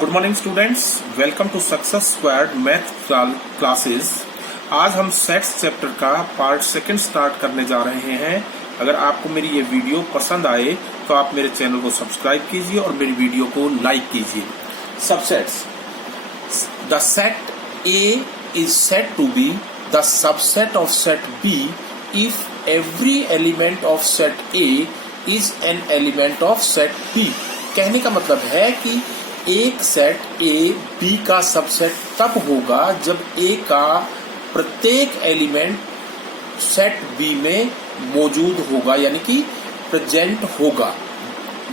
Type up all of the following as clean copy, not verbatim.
Good morning students, welcome to success squared math classes. आज हम sets chapter का part second start करने जा रहे हैं। अगर आपको मेरी ये वीडियो पसंद आए तो आप मेरे चैनल को सब्सक्राइब कीजिए और मेरी वीडियो को लाइक कीजिए। Subsets. The set A is said to be the subset of set B if every element of set A is an element of set B. कहने का मतलब है कि एक सेट ए बी का सबसेट तब होगा जब ए का प्रत्येक एलिमेंट सेट बी में मौजूद होगा, यानी कि प्रेजेंट होगा,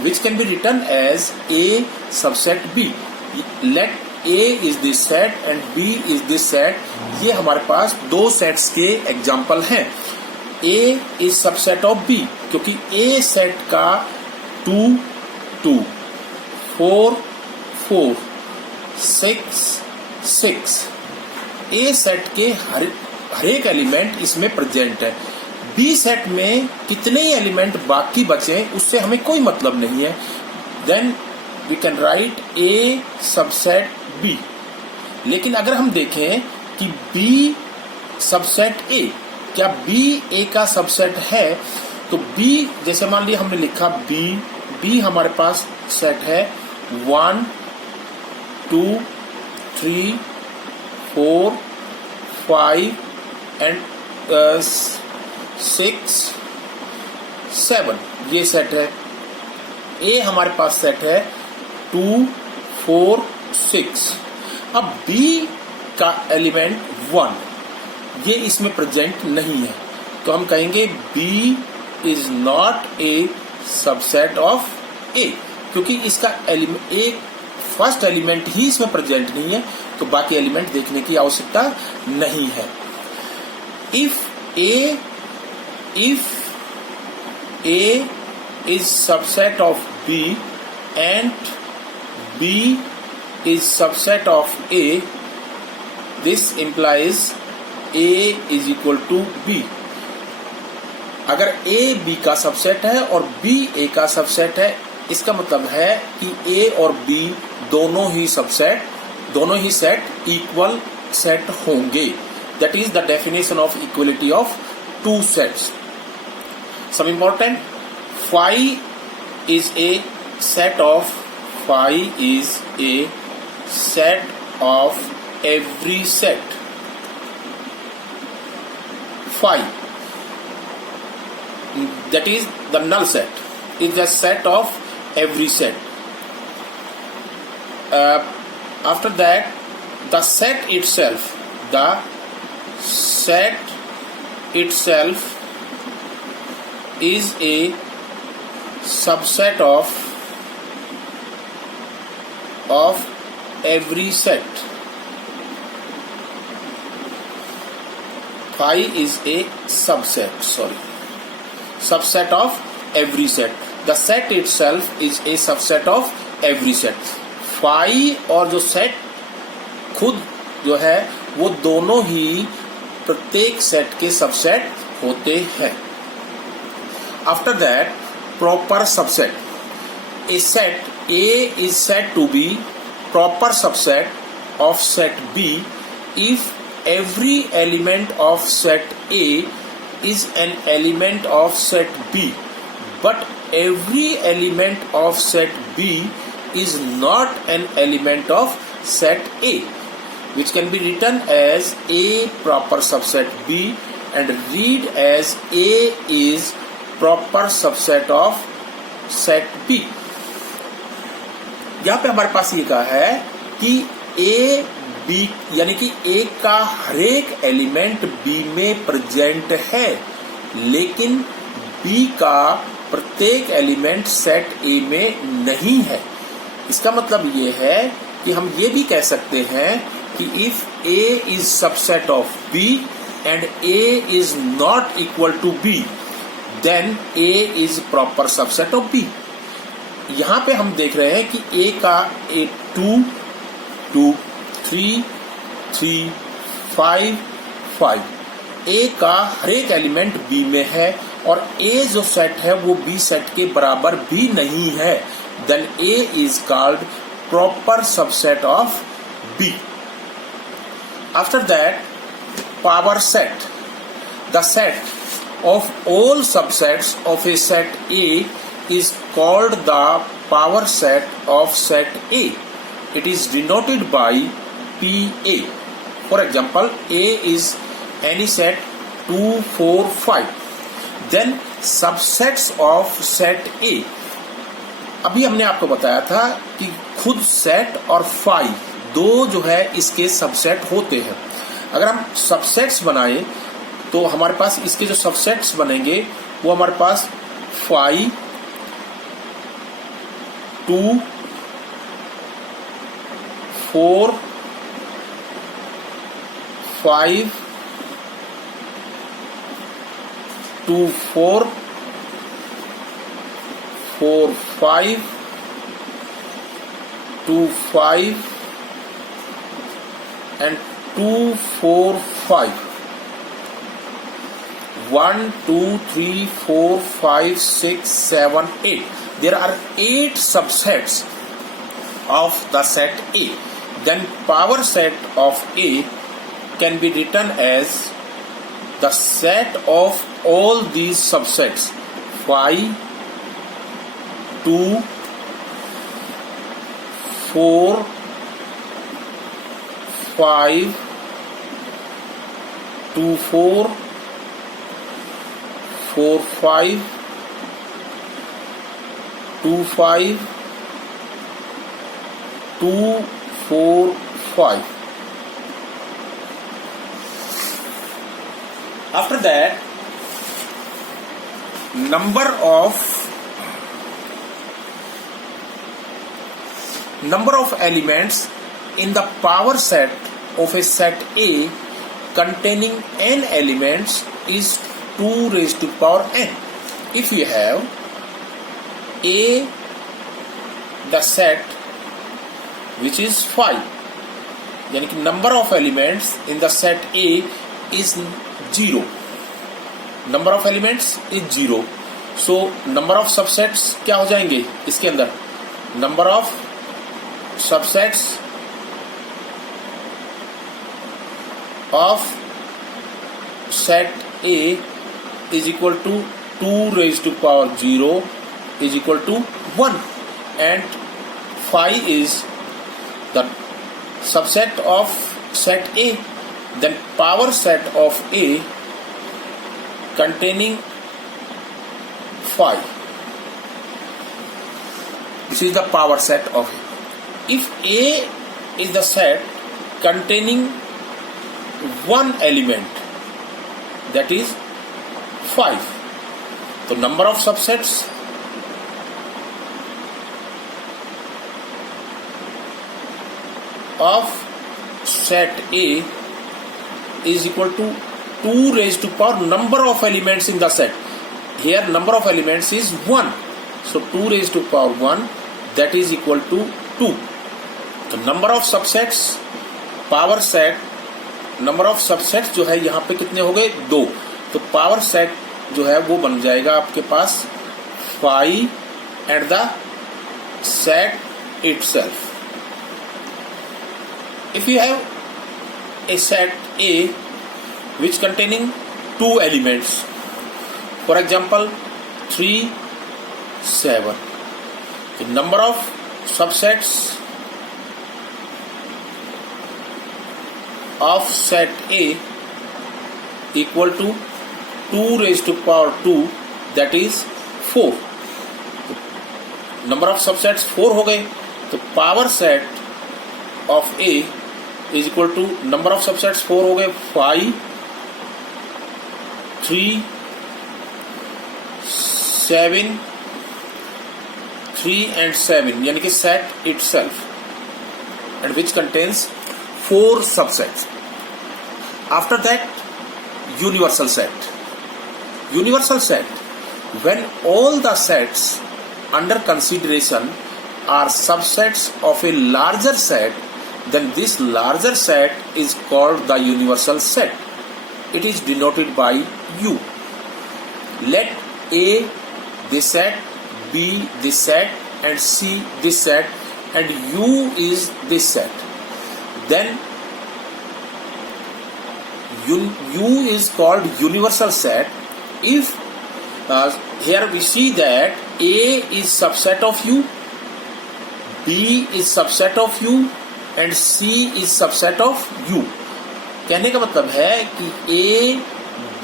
which can be written as A subset B. Let A is this set and B is this set. ये हमारे पास दो सेट्स के एग्जाम्पल हैं। A is subset of B क्योंकि ए सेट का 2 2 4 4 6 6 ए सेट के हर एक एलिमेंट इसमें प्रेजेंट है। बी सेट में कितने एलिमेंट बाकी बचे उससे हमें कोई मतलब नहीं है। Then we can write A subset B. लेकिन अगर हम देखें कि बी सबसेट ए, क्या बी ए का सबसेट है, तो बी जैसे मान लिया हमने लिखा बी हमारे पास सेट है 1 2 3 4 5 एंड 6 7। ये सेट है। ए हमारे पास सेट है 2 4 6। अब बी का एलिमेंट 1 ये इसमें प्रेजेंट नहीं है, तो हम कहेंगे B is not a subset of A, क्योंकि इसका एलिमेंट एक फर्स्ट एलिमेंट ही इसमें प्रेजेंट नहीं है, तो बाकी एलिमेंट देखने की आवश्यकता नहीं है। If A is subset of B and B is subset of A, this implies A is equal to B. अगर ए बी का सबसेट है और बी ए का सबसेट है, इसका मतलब है कि ए और बी दोनों ही सेट इक्वल सेट होंगे। That is the definition of equality of two sets. Some important, phi is a set of every set. Phi, that is the null set, is the set of every set. After that, the set itself is a subset of every set. Phi is a subset of every set. The set itself is a subset of every set. Phi और जो set खुद जो है वो दोनों ही प्रत्येक set के subset होते हैं। After that, proper subset. A set A is said to be proper subset of set B if every element of set A is an element of set B, but every element of set B is not an element of set A, which can be written as A proper subset B and read as A is proper subset of set B. यहाँ पे हमारे पास ये कहा है कि A B यानी कि ए का हरेक एलिमेंट बी में प्रेजेंट है, लेकिन बी का प्रत्येक एलिमेंट सेट ए में नहीं है। इसका मतलब ये है कि हम ये भी कह सकते हैं कि if A is subset of B and A is not equal to B, then A is proper subset of B. यहां पे हम देख रहे हैं कि ए का 2 2 3 3 5 5, ए का हर एक एलिमेंट बी में है और ए जो सेट है वो बी सेट के बराबर भी नहीं है। Then A is called proper subset of B. After that, power set. The set of all subsets of a set A is called the power set of set A. It is denoted by PA. For example, A is any set 2, 4, 5. Then subsets of set A. अभी हमने आपको बताया था कि खुद set और phi दो जो है इसके सबसेट होते हैं। अगर हम सबसेट्स बनाएं तो हमारे पास इसके जो सबसेट्स बनेंगे वो हमारे पास phi, 2, 4, 5, 2, 4, 4, 5, 2, 5 and 2, 4, 5. 1, 2, 3, 4, 5, 6, 7, 8. There are 8 subsets of the set A. Then power set of A can be written as the set of all these subsets. 5, 2, 4, 5, 2, 4, 4, 5, 2, 5, 2, 4, 5. After that, number of elements in the power set of a set A containing n elements is 2 raised to power n. If you have A, the set which is 5, यानी कि number of elements in the set A is 0. Number of elements is 0. So number of subsets क्या हो जाएंगे इसके अंदर? Number of subsets of set A is equal to 2 raised to power 0 is equal to 1, and phi is the subset of set A. Then power set of A containing phi. This is the power set of A. If A is the set containing one element, that is 5, so number of subsets of set A is equal to 2 raised to power number of elements in the set. Here number of elements is 1, so 2 raised to power 1, that is equal to 2. तो number of subsets power set, number of subsets जो है यहाँ पे कितने हो गए? 2. तो power set जो है वो बन जाएगा आपके पास phi at the set itself. If you have a set A which containing 2 elements, for example 3, 7, the number of subsets of set A equal to 2 raised to power 2, that is 4. number of subsets 4 हो गए, तो power set of A is equal to number of subsets 4 हो गए 5, 3, 7, 3 and 7, यानी कि set itself, and which contains 4 subsets. After that, universal set. Universal set, when all the sets under consideration are subsets of a larger set, then this larger set is called the universal set. It is denoted by U. Let A this set, B this set and C this set and U is this set. Then U is called universal set if here we see that A is subset of U, B is subset of U and C is subset of U. कहने का मतलब है कि A,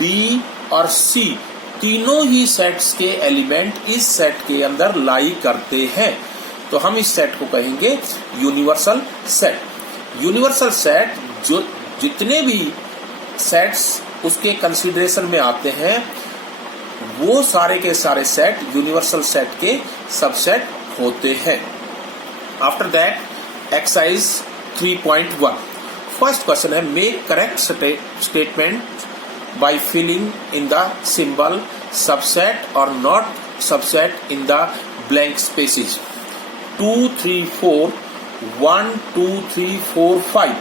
B और C तीनों ही sets के element इस set के अंदर लाई करते हैं, तो हम इस सेट को कहेंगे यूनिवर्सल सेट. यूनिवर्सल सेट जो जितने भी सेट्स उसके कंसीडरेशन में आते हैं वो सारे के सारे सेट यूनिवर्सल सेट के सबसेट होते हैं. After that exercise 3.1 first question है make correct statement by filling in the symbol subset और not subset in the blank spaces. 2 3 4 1 2 3 4 5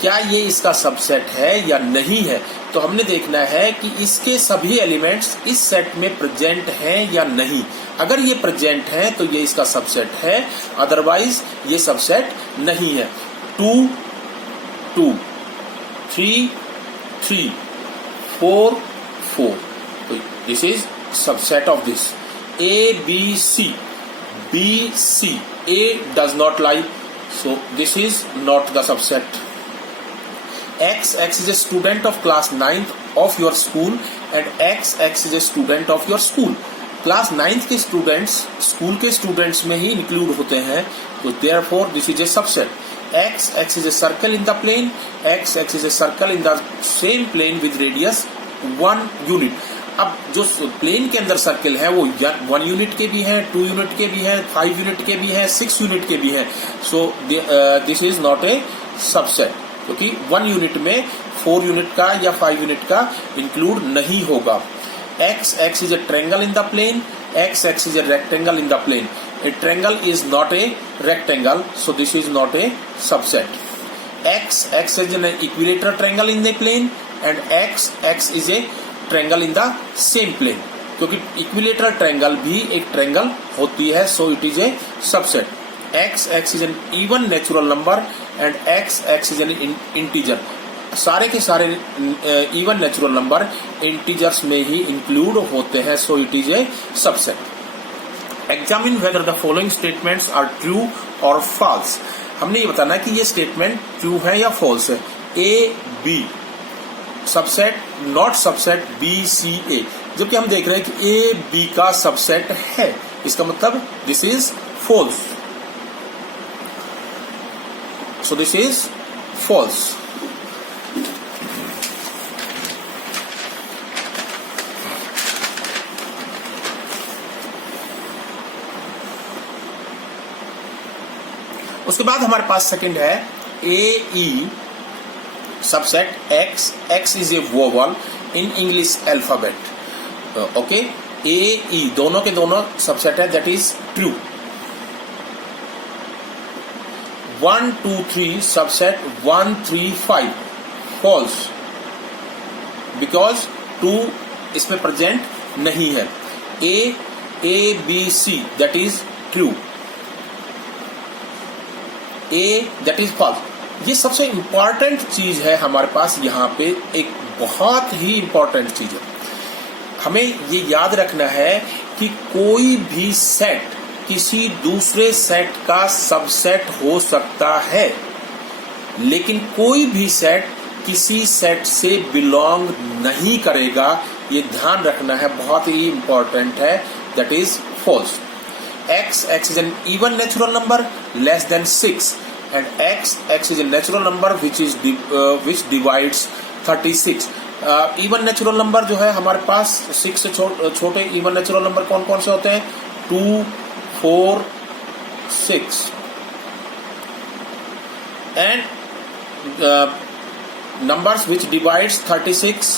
क्या ये इसका सबसेट है या नहीं है, तो हमने देखना है कि इसके सभी एलिमेंट्स इस सेट में प्रेजेंट हैं या नहीं. अगर ये प्रेजेंट हैं तो ये इसका सबसेट है, अदरवाइज ये सबसेट नहीं है. 2 2 3 3 4 4 तो this is subset of this. A B C B C A does not lie, so this is not the subset. X is a student of class 9th of your school and X is a student of your school. Class 9th के students school के students में ही include होते हैं, तो therefore this is a subset. X is a circle in the plane, X is a circle in the same plane with radius 1 unit. अब जो plane के अंदर सर्कल है वो 1 यूनिट के भी हैं, 2 यूनिट के भी हैं, 5 यूनिट के भी हैं, 6 यूनिट के भी हैं. सो this is not a subset, क्योंकि 1 यूनिट में 4 यूनिट का या 5 यूनिट का इंक्लूड नहीं होगा. X is a triangle in the plane, X is a rectangle in the plane. A triangle is not a rectangle, so this is not a subset. X is an equilateral triangle in the plane and X is a triangle in the same plane, क्योंकि equilateral triangle भी एक triangle होती है, so it is a subset. X is an even natural number and X is an integer. सारे के सारे even natural number integers में ही include होते हैं, so it is a subset. Examine whether the following statements are true और false. हमने ये बताना कि ये स्टेटमेंट ट्रू है या फॉल्स है. A B subset, not subset B C A, जबकि हम देख रहे हैं कि A B का सबसेट है, इसका मतलब this is false. So this is false. उसके बाद हमारे पास सेकंड है A E subset X is a vowel in English alphabet. Okay, A E दोनों के दोनों सबसेट है, that is true. 1 2 3 subset 1 3 5 false, because 2 इसमें प्रेजेंट नहीं है. A B C that is true. A that is false. ये सबसे important चीज है हमारे पास यहाँ पे, एक बहुत ही इंपॉर्टेंट चीज है. हमें ये याद रखना है कि कोई भी सेट किसी दूसरे सेट का सबसेट हो सकता है, लेकिन कोई भी सेट किसी सेट से बिलोंग नहीं करेगा. ये ध्यान रखना है, बहुत ही इंपॉर्टेंट है. That is false. X is an even natural number less than 6 and X is a natural number which divides 36. Even natural number जो है हमारे पास 6 से छोटे इवन नेचुरल नंबर कौन कौन से होते हैं? 2 4 6 and numbers which divides 36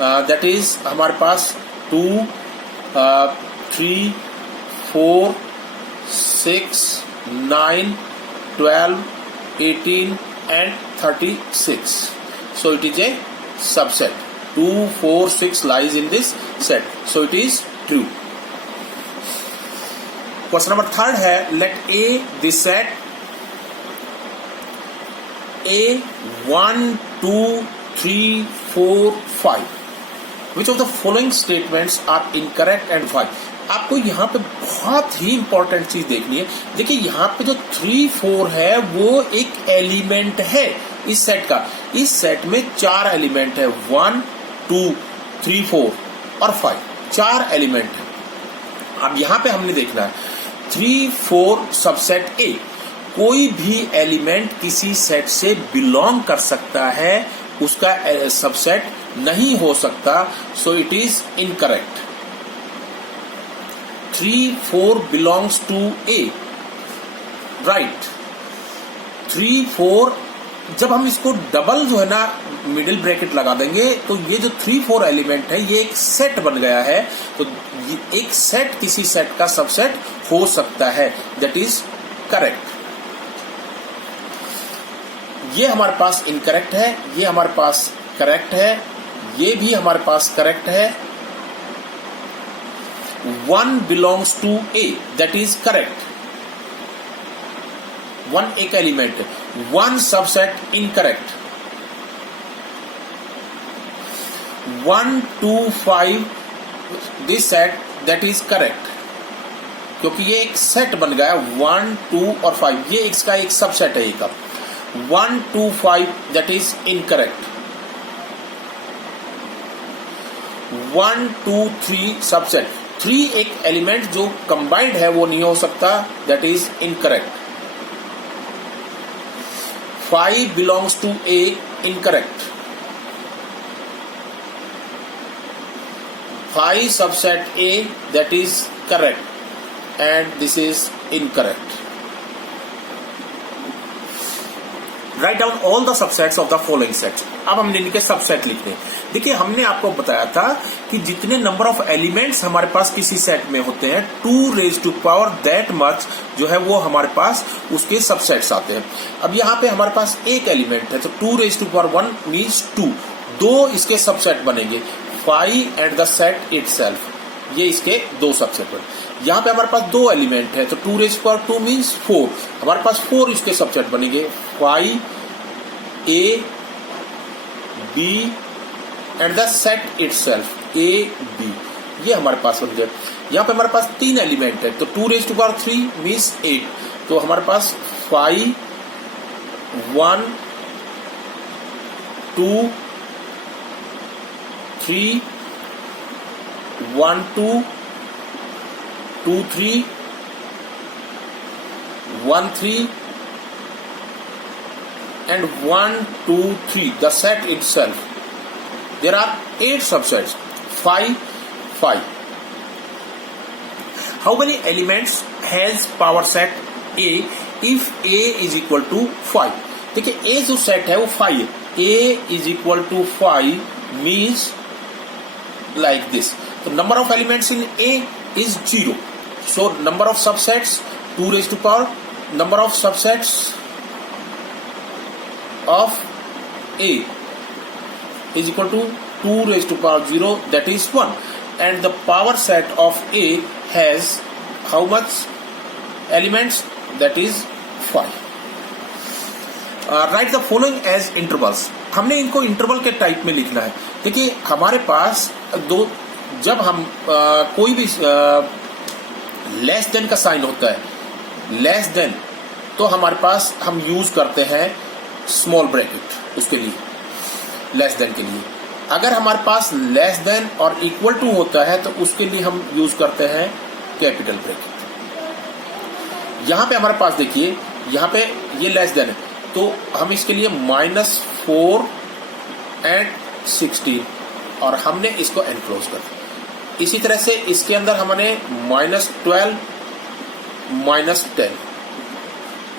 that is हमारे पास 2 3 4 6 9 12 18 and 36. So it is a subset. 2 4 6 lies in this set, so it is true. Question number 3 है let A this set A 1, 2, 3, 4, 5. Which of the following statements are incorrect and why? आपको यहाँ पे बहुत ही important चीज देखनी है। देखिए यहाँ पे जो 3, 4 है वो एक एलिमेंट है इस सेट का। इस सेट में 4 एलिमेंट है, 1, 2, 3, 4 और 5, 4 एलिमेंट है। अब यहाँ पे हमने देखना है 3, 4 सबसेट ए, कोई भी एलिमेंट किसी सेट से बिलोंग कर सकता है, उसका सबसेट नहीं हो सकता, सो it is incorrect. 3, 4 belongs to A, right? 3, 4 जब हम इसको डबल जो है ना मिडिल ब्रैकेट लगा देंगे तो ये जो 3, 4 एलिमेंट है ये एक सेट बन गया है। तो एक सेट किसी सेट का सबसेट हो सकता है, दैट इज करेक्ट। ये हमारे पास इनकरेक्ट है, ये हमारे पास करेक्ट है, ये भी हमारे पास करेक्ट है। 1 belongs to A, that is correct. 1 एक एलिमेंट है, 1 subset incorrect. 1, 2, 5 this set that is correct, क्योंकि ये एक सेट बन गया 1, 2 और 5, ये इसका एक सबसेट है। एक 1, 2, 5 दैट इज इनकरेक्ट। 1, 2, 3 सबसेट, 3 एक एलिमेंट जो कंबाइंड है वो नहीं हो सकता, that is incorrect. 5 belongs to A, incorrect. 5 subset A, that is correct and this is incorrect. Right down all the subsets of the following sets. अब हमने इनके सबसेट लिखने। देखिए हमने आपको बताया था कि जितने नंबर ऑफ एलिमेंट्स हमारे पास किसी सेट में होते हैं 2 raised to power that much जो है वो हमारे पास उसके सबसेट्स आते हैं। अब यहाँ पे हमारे पास एक एलिमेंट है तो 2 raised to power 1 मीन्स 2, 2 इसके सबसेट बनेंगे, 5 एंड द सेट इटसेल्फ, ये इसके 2 सबसेट बने। यहाँ पे हमारे पास 2 एलिमेंट है तो 2 raised to power 2 मीन्स 4, हमारे पास 4 इसके सबसेट बनेंगे, 5 A, B and the set itself A, B, ये हमारे पास बन गया। यहाँ पे हमारे पास 3 एलिमेंट है तो 2 raised to power 3 मीन्स 8, तो हमारे पास 5, 1, 2, 3, 1, 2, 2, 3, 1, 3 and 1, 2, 3, the set itself. There are 8 subsets, 5, 5. How many elements has power set A if A is equal to 5? देखिए A जो सेट है वो 5 है, A is equal to 5 means like this. So number of elements in A is 0. So number of subsets 2 raised to power, number of subsets of A is equal to 2 raised to power 0, that is 1, and the power set of A has how much elements, that is 5. Write the following as intervals. हमने इनको interval के type में लिखना है। देखिए हमारे पास दो, जब हम कोई भी लेस देन का साइन होता है, लेस देन, तो हमारे पास हम यूज करते हैं स्मॉल ब्रैकेट उसके लिए, लेस देन के लिए। अगर हमारे पास लेस देन और इक्वल टू होता है तो उसके लिए हम यूज करते हैं कैपिटल ब्रैकेट। यहां पे हमारे पास देखिए यहां पे ये लेस देन है तो हम इसके लिए -4 एंड 16 और हमने इसको एनक्लोज कर दिया। इसी तरह से इसके अंदर हमने -12 -10,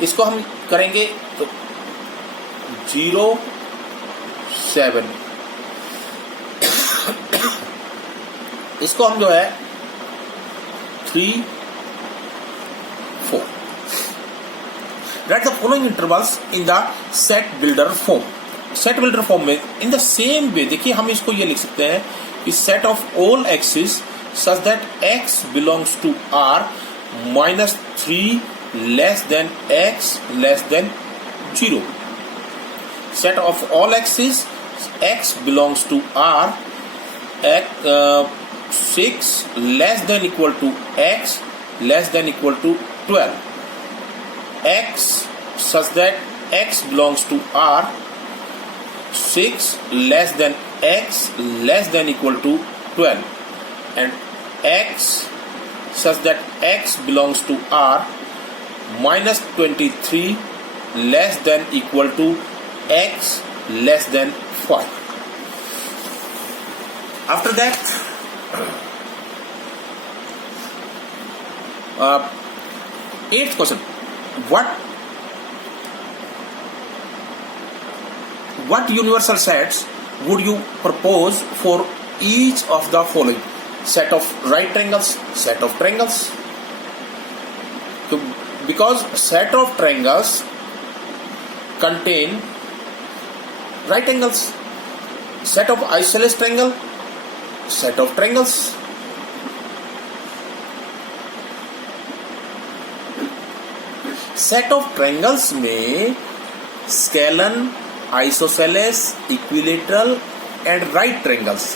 इसको हम करेंगे तो 0 7, इसको हम जो है 3 4। Right the following intervals in the set builder form. Set builder form में इन द सेम वे देखिए हम इसको ये लिख सकते हैं कि set of all x's such that x belongs to R -3 less than x less than 0। set of all x's, x belongs to R, 6 less than equal to x less than equal to 12, x such that x belongs to R, 6 less than x less than equal to 12, and x such that x belongs to R, minus 23 less than equal to x less than 5. After that, eighth question, what universal sets would you propose for each of the following? Set of right triangles, set of triangles. So, because set of triangles contain right angles, set of isosceles triangle, set of triangles. Set of triangles में scalene, isosceles, equilateral and right triangles,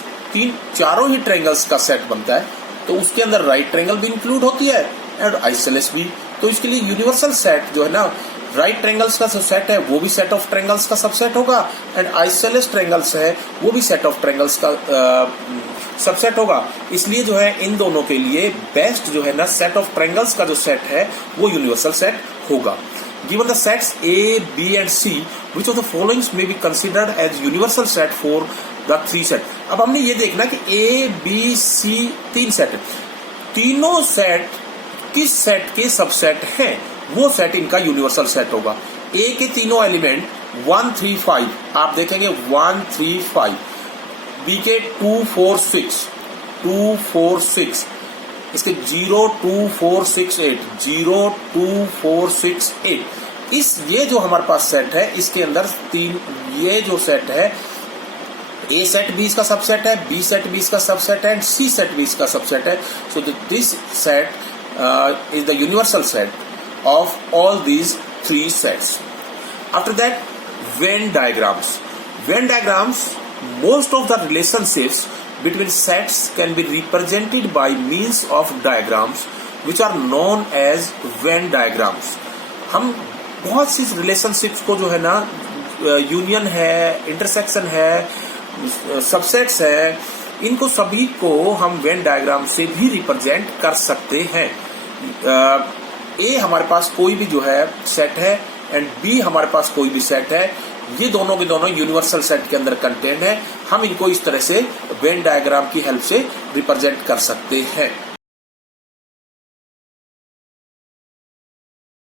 चारों ही triangles का set बनता है। तो उसके अंदर right triangle भी इंक्लूड होती है एंड आइसोसेलेस भी। तो इसके लिए यूनिवर्सल सेट जो है ना, राइट ट्रायंगल्स का जो सेट है वो भी सेट ऑफ ट्रायंगल्स का सबसेट होगा, एंड आइसोसेलेस ट्रायंगल्स है वो भी सेट ऑफ ट्रायंगल्स का सबसेट होगा। इसलिए जो है इन दोनों के लिए बेस्ट जो है ना, सेट ऑफ ट्रायंगल्स का जो सेट है वो यूनिवर्सल सेट होगा। Given the sets A, B and C, which of the following may be considered as universal set for the three set? अब हमने ये देखना कि A, B, C तीन सेट, तीनों सेट किस सेट के सबसेट हैं, वो सेट इनका यूनिवर्सल सेट होगा। A के तीनों एलिमेंट 1, 3, 5 आप देखेंगे 1, 3, 5, B के 2, 4, 6, 2, 4, 6, इसके 0, 2, 4, 6, 8, 0, 2, 4, 6, 8। ये जो हमारे पास सेट है इसके अंदर तीन, ये जो सेट है A सेट भी इसका सबसेट है, B सेट भी इसका सबसेट है, एंड C सेट भी इसका सबसेट है। So this set is the universal set of all these three sets. After that, Venn diagrams. Venn diagrams, most of the relationships between sets can be represented by means of diagrams which are known as Venn diagrams. हम बहुत सी relationships को जो है ना, union है, intersection है, subsets है, इनको सभी को हम वेन डायग्राम से भी रिप्रेजेंट कर सकते हैं। ए हमारे पास कोई भी जो है सेट है एंड बी हमारे पास कोई भी सेट है, ये दोनों के दोनों यूनिवर्सल सेट के अंदर कंटेंट है। हम इनको इस तरह से वेन डायग्राम की हेल्प से रिप्रेजेंट कर सकते हैं।